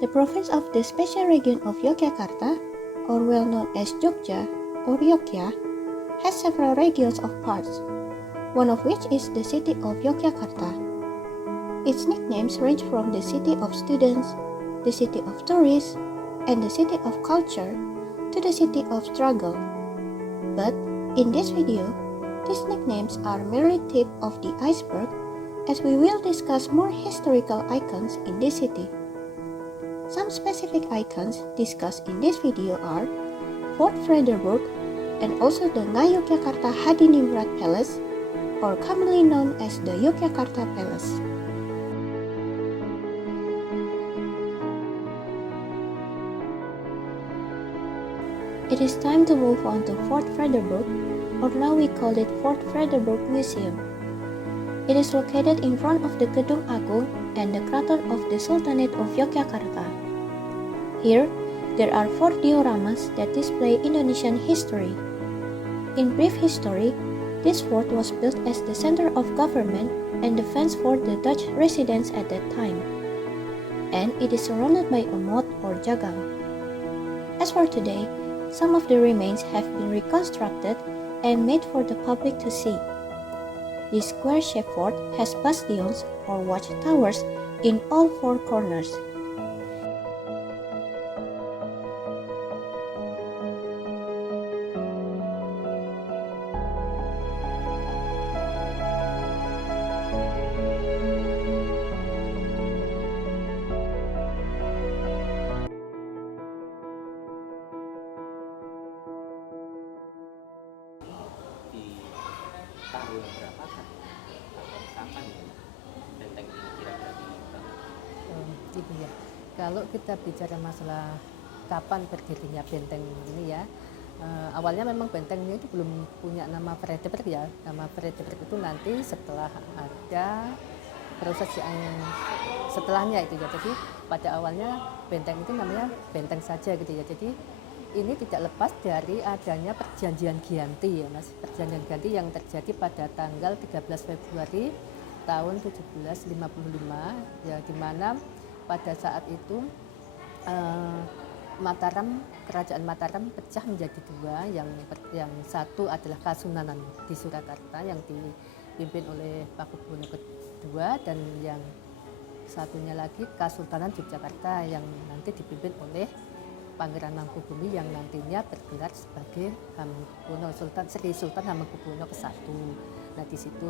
The province of the special region of Yogyakarta, or well known as Jogja or Yogya, has several regions of parts, one of which is the city of Yogyakarta. Its nicknames range from the city of students, the city of tourists, and the city of culture to the city of struggle. But in this video, these nicknames are merely tip of the iceberg, as we will discuss more historical icons in this city. Some specific icons discussed in this video are Fort Frederiksburg and also the Ngayogyakarta Hadiningrat Palace, or commonly known as the Yogyakarta Palace. It is time to move on to Fort Frederiksburg, or now we call it Fort Frederiksburg Museum. It is located in front of the Gedung Agung and the Kraton of the Sultanate of Yogyakarta. Here, there are 4 dioramas that display Indonesian history. In brief history, this fort was built as the center of government and defense for the Dutch residents at that time, and it is surrounded by a moat or jagal. As for today, some of the remains have been reconstructed and made for the public to see. This square-shaped fort has bastions or watchtowers in all 4 corners. Tahun berapa kan? Tahun kapan benteng ini kira-kira dibangun? Gitu ya. Kalau kita bicara masalah kapan berdirinya benteng ini ya, awalnya memang benteng ini itu belum punya nama Frederiksburg ya. Nama Frederiksburg itu nanti setelah ada proses yang setelahnya itu ya. Jadi pada awalnya benteng itu namanya benteng saja gitu ya. Jadi ini tidak lepas dari adanya perjanjian Giyanti ya Mas. Perjanjian Giyanti yang terjadi pada tanggal 13 Februari tahun 1755 ya, di mana pada saat itu kerajaan Mataram pecah menjadi 2, yang satu adalah Kasunanan di Surakarta yang dipimpin oleh Pakubuwono II, dan yang satunya lagi Kasultanan Yogyakarta yang nanti dipimpin oleh Pangeran Mangkubumi yang nantinya bergelar sebagai Sri Sultan Hamengkubuwono ke-1. Nah di situ,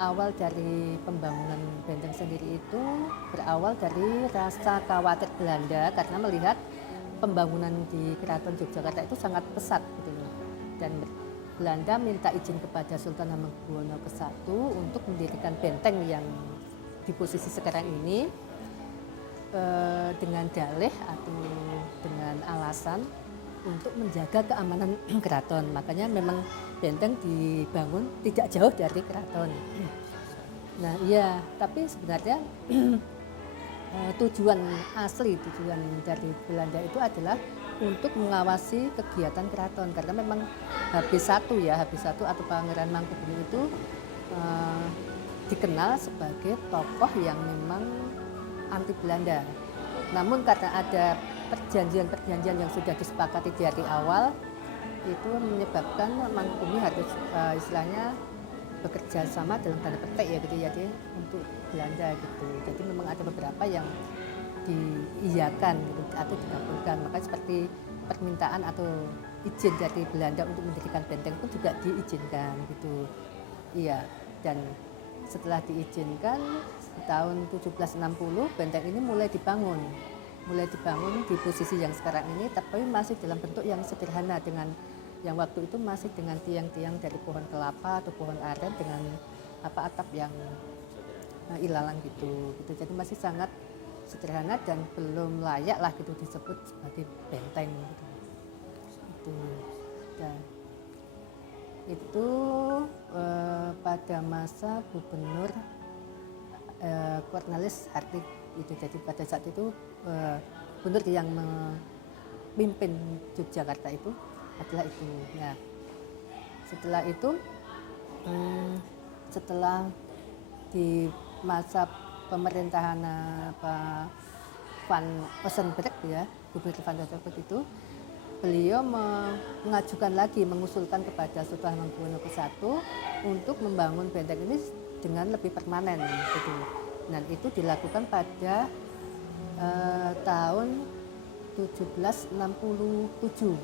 awal dari pembangunan benteng sendiri itu berawal dari rasa khawatir Belanda karena melihat pembangunan di Keraton Yogyakarta itu sangat pesat gitu. Dan Belanda minta izin kepada Sultan Hamengkubuwono ke-1 untuk mendirikan benteng yang di posisi sekarang ini, dengan dalih atau dengan alasan untuk menjaga keamanan keraton. Makanya memang benteng dibangun tidak jauh dari keraton. Nah iya, tapi sebenarnya tujuan dari Belanda itu adalah untuk mengawasi kegiatan keraton, karena memang HB1 atau Pangeran Mangkubumi itu dikenal sebagai tokoh yang memang anti Belanda. Namun karena ada perjanjian yang sudah disepakati dari awal, itu menyebabkan Mangkubumi harus istilahnya bekerja sama dalam tanda petik ya gitu ya, untuk Belanda gitu. Jadi memang ada beberapa yang diiyakan gitu, atau dikabulkan. Maka seperti permintaan atau izin dari Belanda untuk mendirikan benteng pun juga diizinkan gitu. Iya, dan setelah diizinkan tahun 1760 benteng ini mulai dibangun di posisi yang sekarang ini, tapi masih dalam bentuk yang sederhana, dengan yang waktu itu masih dengan tiang-tiang dari pohon kelapa atau pohon aren dengan atap yang ilalang gitu. Jadi masih sangat sederhana dan belum layak lah gitu disebut sebagai benteng gitu. Dan itu pada masa Gubernur Cornelis Hartig itu. Jadi pada saat itu gubernur yang memimpin Yogyakarta itu adalah itu. Nah, setelah itu setelah di masa pemerintahan Van Ossenberg ya, Gubernur Van Ossenberg itu beliau mengajukan lagi, mengusulkan kepada Sultan Hamengkubuwono ke-1 untuk membangun benteng ini dengan lebih permanen gitu. Dan itu dilakukan pada tahun 1767.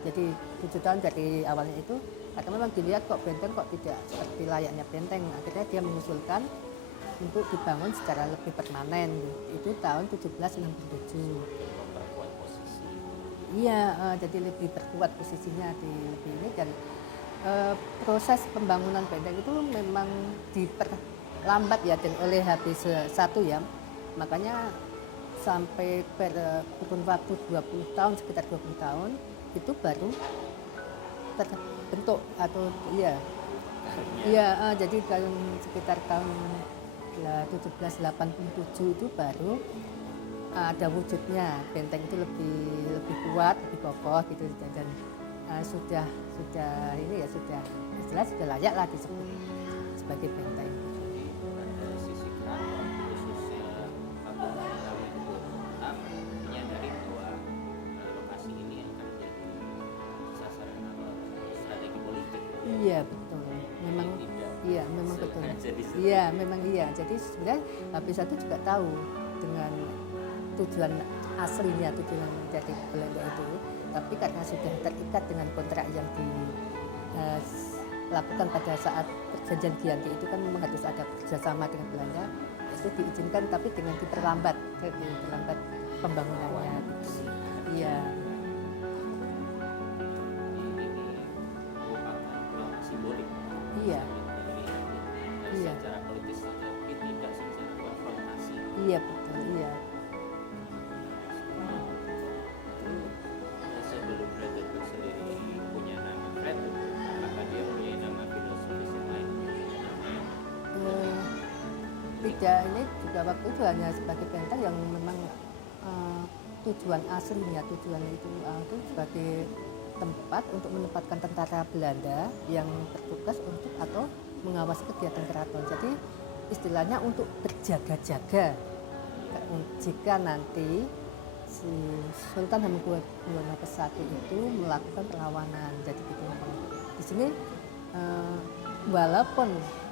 Jadi 7 tahun dari awalnya itu, karena memang dilihat kok benteng kok tidak seperti layaknya benteng. Akhirnya dia mengusulkan untuk dibangun secara lebih permanen. Itu tahun 1767. memperkuat posisi. Iya, jadi lebih berkuat posisinya di ini, dan proses pembangunan benteng itu memang diperlambat ya oleh HB1 ya. Makanya sampai kurun waktu 20 tahun, sekitar 20 tahun itu baru terbentuk atau jadi tahun sekitar tahun 1787 itu baru ada wujudnya, benteng itu lebih kuat, lebih kokoh gitu, dan sudah ini ya sudah layak lah disebut sebagai benteng. Pada sisi keraton khususnya Pakubuwono itu menyadari bahwa lokasi ini akan menjadi sasaran strategi politik. Iya betul, memang iya memang betul. Iya memang iya. Jadi sebenarnya HB1 juga tahu dengan tujuan aslinya, tujuan dari Belanda itu, tapi karena sudah terikat dengan kontrak yang dilakukan pada saat perjanjian Giyanti itu kan memang harus ada kerjasama dengan Belanda, itu diizinkan tapi dengan diperlambat pembangunannya. Iya. Ini merupakan simbolik. Iya. Iya. Secara politis tapi tidak secara konfrontasi. Iya betul, iya. Sebelum Frederick sendiri punya nama Frederick, apakah dia punya nama filosofis yang lain? Tidak, ini juga waktu itu hanya sebagai benteng yang memang tujuan aslinya, tujuan itu sebagai tempat untuk menempatkan tentara Belanda yang bertugas untuk atau mengawasi kegiatan keraton. Jadi istilahnya untuk berjaga-jaga jika nanti si Sultan Hamengkubuwono ke-1 itu melakukan perlawanan. Jadi gitu. Di sini walaupun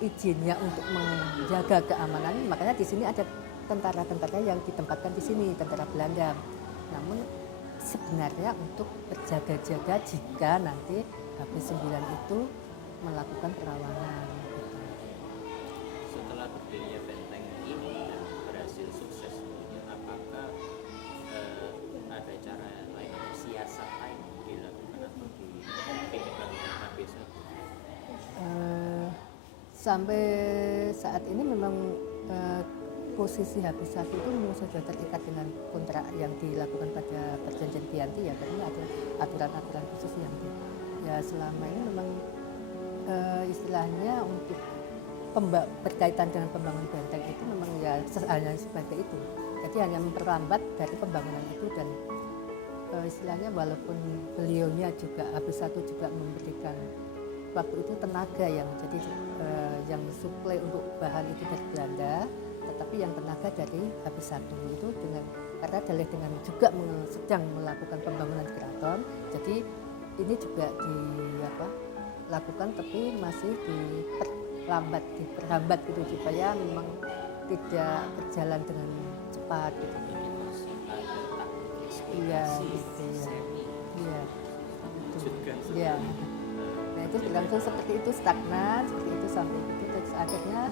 izinnya untuk menjaga keamanan, makanya di sini ada tentara-tentara yang ditempatkan di sini, tentara Belanda. Namun sebenarnya untuk berjaga-jaga jika nanti HB9 itu melakukan perlawanan. Setelah berdirinya benteng ini dan berhasil sukses tentunya, apakah ada cara lain atau siasat lain dilakukan atau dipikirkan oleh HB1? Sampai saat ini memang posisi HB1 itu memang sudah terikat dengan kontrak yang dilakukan pada perjanjian Giyanti ya, karena ada aturan-aturan khusus yang ya selama ini memang istilahnya untuk berkaitan dengan pembangunan benteng itu memang ya hanya sebagai itu. Jadi hanya memperlambat dari pembangunan itu, dan istilahnya walaupun beliaunya juga HB1 juga memberikan waktu itu tenaga yang jadi yang suplai untuk bahan itu dari Belanda, tetapi yang tenaga dari HB1 itu karena dalih dengan juga sedang melakukan pembangunan keraton, jadi ini juga dilakukan tapi masih diperhambat gitu supaya memang tidak berjalan dengan cepat gitu. Iya, gitu ya. Iya. Iya. Nah itu berlangsung seperti itu, stagnan seperti itu sampai itu, terus akhirnya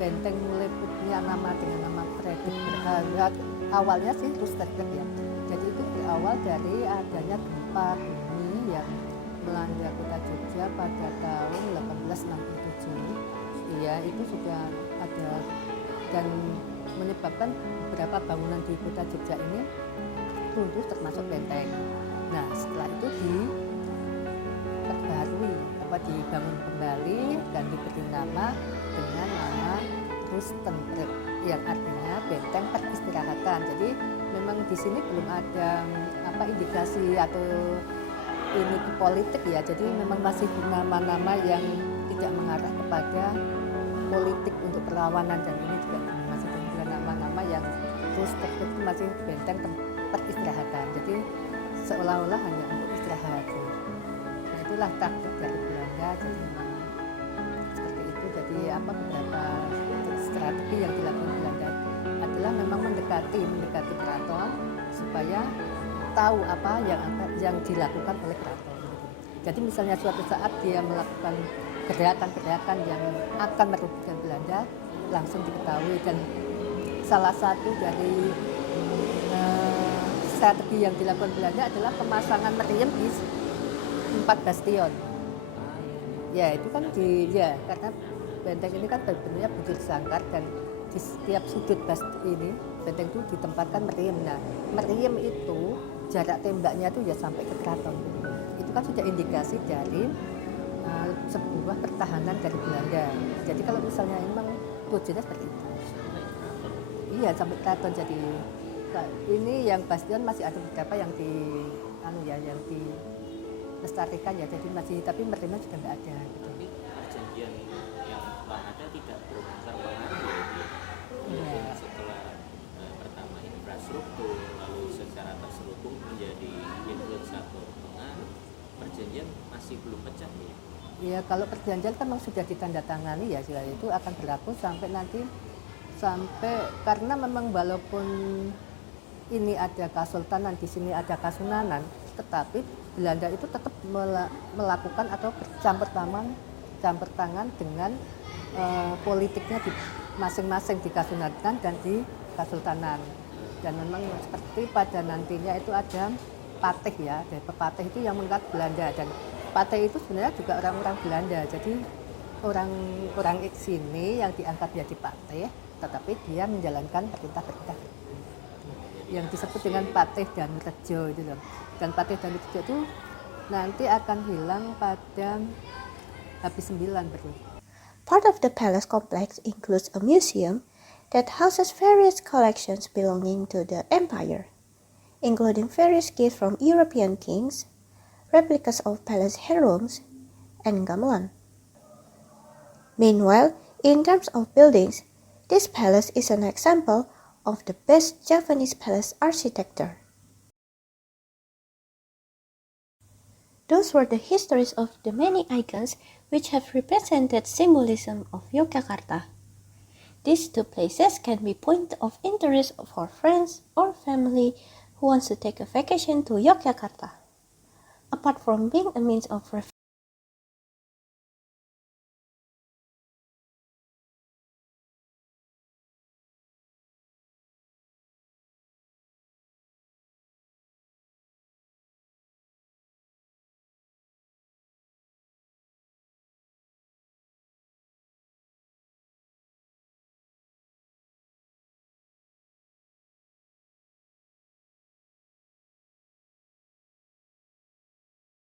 benteng mulai punya nama dengan nama Frederick. Awalnya sih Rustenburg ya. Jadi itu berawal dari adanya gempa bumi yang melanda kota Jogja pada tahun 1867. Iya, itu sudah ada dan menyebabkan beberapa bangunan di kota Jogja ini runtuh termasuk benteng. Nah, setelah itu diperbarui, dibangun kembali dan diberi nama dengan nama Rustenburg yang artinya benteng peristirahatan. Jadi memang di sini belum ada indikasi atau ini politik ya. Jadi memang masih nama-nama yang tidak mengarah kepada politik untuk perlawanan, dan ini juga masih dengan nama-nama yang terus tersebut masih benteng tempat istirahatan, jadi seolah-olah hanya untuk istirahat. Nah itulah taktik dari Belanda, jadi memang seperti itu. Jadi beberapa strategi yang dilakukan Belanda adalah memang mendekati keraton supaya tahu apa yang dilakukan oleh keraton. Jadi misalnya suatu saat dia melakukan gerakan-gerakan yang akan merugikan Belanda, langsung diketahui. Dan salah satu dari strategi yang dilakukan Belanda adalah pemasangan meriam di 4 bastion. Ya itu kan karena benteng ini kan bentuknya bujur sangkar, dan di setiap sudut benteng itu ditempatkan meriam. Nah meriam itu jarak tembaknya itu ya sampai ke keraton. Itu kan sudah indikasi dari sebuah pertahanan dari Belanda. Jadi kalau misalnya memang tujuannya seperti itu, iya sampai keraton. Jadi ini yang bastion masih ada beberapa yang yang dilestarikan ya. Jadi masih, tapi meriamnya sudah nggak ada. Gitu. Tapi perjanjian yang ada tidak terpengaruh Iya. setelah pertama infrastruktur, lalu secara terselubung menjadi influensator pengaruh, perjanjian masih belum pecah ya? Ya kalau perjanjian kan memang sudah ditandatangani ya, itu akan berlaku sampai karena memang walaupun ini ada kesultanan, di sini ada kasunanan, tetapi Belanda itu tetap melakukan atau bercampur tangan dengan politiknya di masing-masing, di kasunanan dan di kasultanan. Dan memang seperti pada nantinya itu ada patih ya, dari pepatih itu yang mengangkat Belanda, dan patih itu sebenarnya juga orang-orang Belanda. Jadi orang sini yang diangkat jadi patih, tetapi dia menjalankan perintah yang disebut dengan patih dan rejo itu loh. Dan patih dan rejo itu nanti akan hilang pada habis 9 baru. Part of the palace complex includes a museum that houses various collections belonging to the empire, including various gifts from European kings, replicas of palace heirlooms, and gamelan. Meanwhile, in terms of buildings, this palace is an example of the best Japanese palace architecture. Those were the histories of the many icons which have represented symbolism of Yogyakarta. These two places can be point of interest for friends or family who wants to take a vacation to Yogyakarta. Apart from being a means of